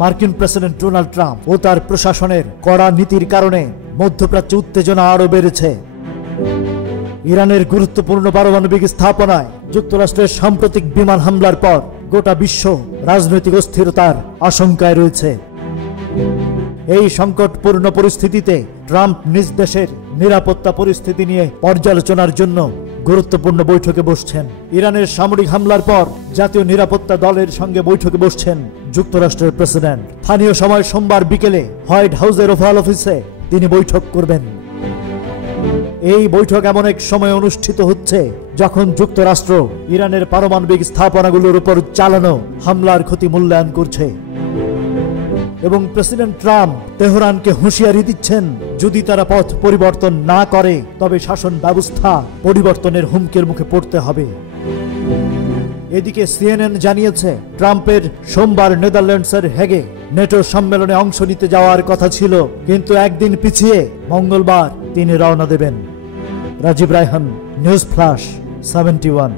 মার্কিন president Donald Trump ও তার প্রশাসনের কড়া নীতির কারণে মধ্যপ্রাচ্যে উত্তেজনা আরও বেড়েছে। ইরানের গুরুত্বপূর্ণ পারমাণবিক স্থাপনায় যুক্তরাষ্ট্রের সাম্প্রতিক বিমান হামলার পর গোটা বিশ্ব রাজনৈতিক অস্থিরতার আশঙ্কায় রয়েছে। এই সংকটপূর্ণ পরিস্থিতিতে ট্রাম্প নিজ দেশের নিরাপত্তা পরিস্থিতি নিয়ে পর্যালোচনার জন্য গুরুত্বপূর্ণ বৈঠকে বসছেন। ইরানের সামরিক হামলার পর জাতীয় নিরাপত্তা দলের সঙ্গে বৈঠকে বসছেন যুক্তরাষ্ট্রের প্রেসিডেন্ট। স্থানীয় সময় সোমবার বিকেলে হোয়াইট হাউসের ওভাল অফিসে তিনি বৈঠক করবেন। এই বৈঠক এমন এক সময় অনুষ্ঠিত হচ্ছে যখন যুক্তরাষ্ট্র ইরানের পারমাণবিক স্থাপনাগুলোর উপর চালানো হামলার ক্ষতি মূল্যায়ন করছে এবং প্রেসিডেন্ট ট্রাম্প তেহরানকে হুঁশিয়ারি দিচ্ছেন, যদি তারা পথ পরিবর্তন না করে তবে শাসন ব্যবস্থা পরিবর্তনের হুমকির মুখে পড়তে হবে। এদিকে সিএনএন জানিয়েছে, ট্রাম্পের সোমবার নেদারল্যান্ডসের হেগে নেটো সম্মেলনে অংশ নিতে যাওয়ার কথা ছিল, কিন্তু একদিন পিছিয়ে মঙ্গলবার তিনি রওনা দেবেন। Rajib Raihan, news flash 71।